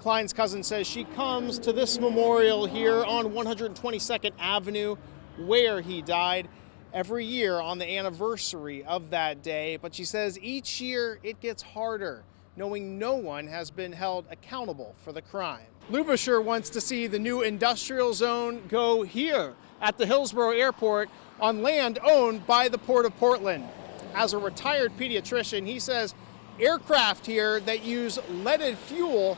Klein's cousin says she comes to this memorial here on 122nd Avenue where he died every year on the anniversary of that day. But she says each year it gets harder, knowing no one has been held accountable for the crime. Lubasher wants to see the new industrial zone go here at the Hillsborough Airport on land owned by the Port of Portland. As a retired pediatrician, he says aircraft here that use leaded fuel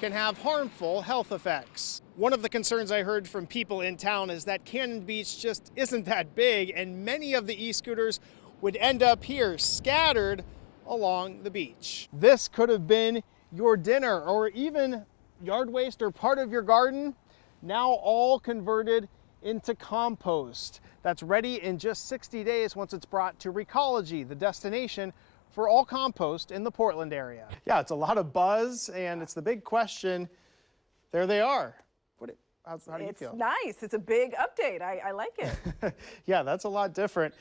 can have harmful health effects. One of the concerns I heard from people in town is that Cannon Beach just isn't that big, and many of the e-scooters would end up here scattered along the beach. This could have been your dinner or even yard waste or part of your garden, now all converted into compost that's ready in just 60 days once it's brought to Recology, the destination for all compost in the Portland area. Yeah, it's a lot of buzz, and it's the big question. There they are. How do you feel? It's nice. It's a big update. I like it. Yeah, that's a lot different.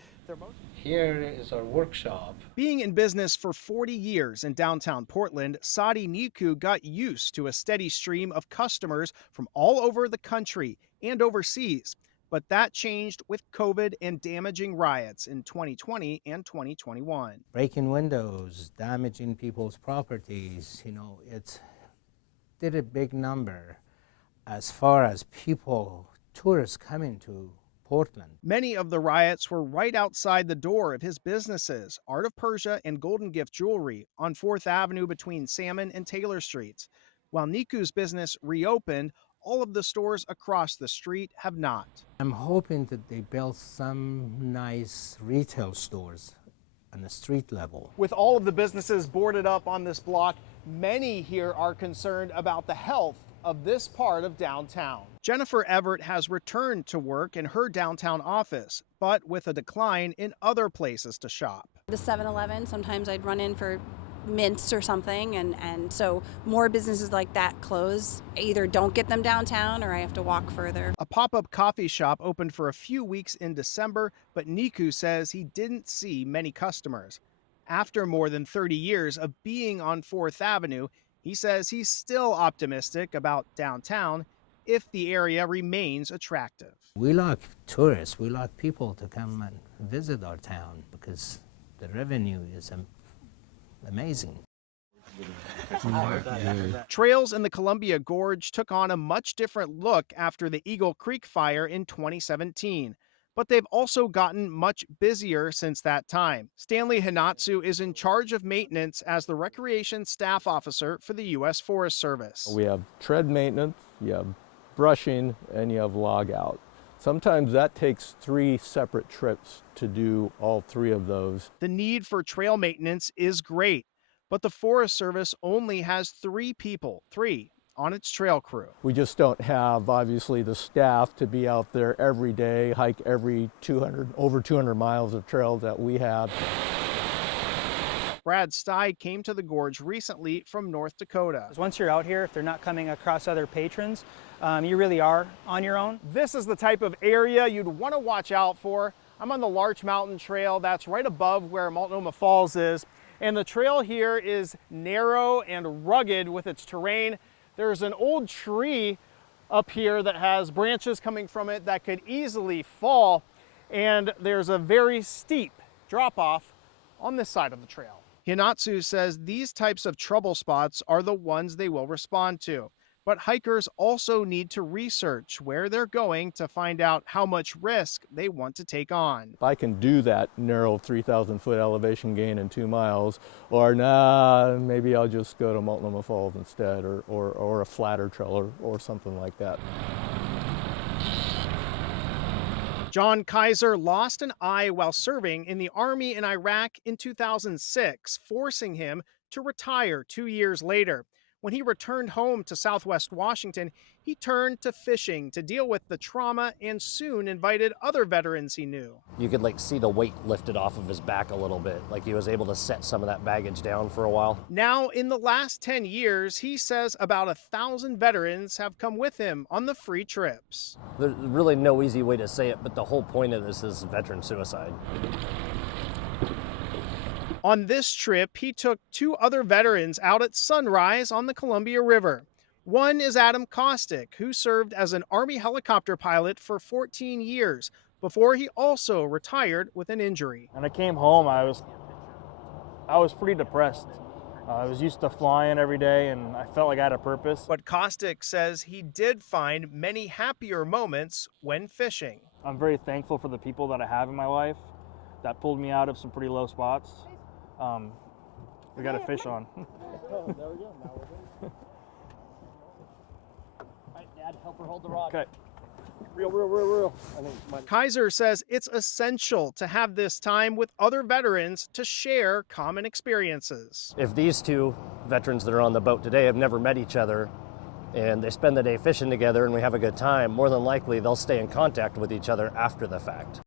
Here is our workshop. Being in business for 40 years in downtown Portland, Sadi Niku got used to a steady stream of customers from all over the country and overseas. But that changed with COVID and damaging riots in 2020 and 2021. Breaking windows, damaging people's properties, it did a big number as far as tourists coming to Portland. Many of the riots were right outside the door of his businesses, Art of Persia and Golden Gift Jewelry, on 4th Avenue between Salmon and Taylor Streets. While Niku's business reopened, all of the stores across the street have not. I'm hoping that they build some nice retail stores on the street level. With all of the businesses boarded up on this block, many here are concerned about the health of this part of downtown. Jennifer Everett has returned to work in her downtown office, but with a decline in other places to shop. The 7-Eleven, sometimes I'd run in for mints or something, and so more businesses like that close. I either don't get them downtown or I have to walk further. A pop-up coffee shop opened for a few weeks in December, but Niku says he didn't see many customers. After more than 30 years of being on 4th Avenue, he says he's still optimistic about downtown if the area remains attractive. We like tourists, we like people to come and visit our town because the revenue is amazing. Trails in the Columbia Gorge took on a much different look after the Eagle Creek fire in 2017. But they've also gotten much busier since that time. Stanley Hinatsu is in charge of maintenance as the recreation staff officer for the U.S. Forest Service. We have tread maintenance, you have brushing, and you have log out. Sometimes that takes 3 separate trips to do all 3 of those. The need for trail maintenance is great, but the Forest Service only has 3 people, 3, on its trail crew. We just don't have, obviously, the staff to be out there every day, hike every over 200 miles of trail that we have. Brad Steig came to the gorge recently from North Dakota. Once you're out here, if they're not coming across other patrons, you really are on your own. This is the type of area you'd want to watch out for. I'm on the Larch Mountain Trail. That's right above where Multnomah Falls is. And the trail here is narrow and rugged with its terrain. There's an old tree up here that has branches coming from it that could easily fall. And there's a very steep drop-off on this side of the trail. Hinatsu says these types of trouble spots are the ones they will respond to. But hikers also need to research where they're going to find out how much risk they want to take on. If I can do that narrow 3,000-foot elevation gain in 2 miles, or maybe I'll just go to Multnomah Falls instead, or a flatter trail or something like that. John Kaiser lost an eye while serving in the Army in Iraq in 2006, forcing him to retire 2 years later. When he returned home to Southwest Washington, he turned to fishing to deal with the trauma and soon invited other veterans he knew. You could see the weight lifted off of his back a little bit, like he was able to set some of that baggage down for a while. Now, in the last 10 years, he says about 1,000 veterans have come with him on the free trips. There's really no easy way to say it, but the whole point of this is veteran suicide. On this trip, he took 2 other veterans out at sunrise on the Columbia River. One is Adam Kostick, who served as an Army helicopter pilot for 14 years before he also retired with an injury. And I came home, I was pretty depressed. I was used to flying every day and I felt like I had a purpose. But Kostick says he did find many happier moments when fishing. I'm very thankful for the people that I have in my life that pulled me out of some pretty low spots. We got a fish on. Dad, help her hold the rod. Okay. Real. Kaiser says it's essential to have this time with other veterans to share common experiences. If these two veterans that are on the boat today have never met each other and they spend the day fishing together and we have a good time, more than likely they'll stay in contact with each other after the fact.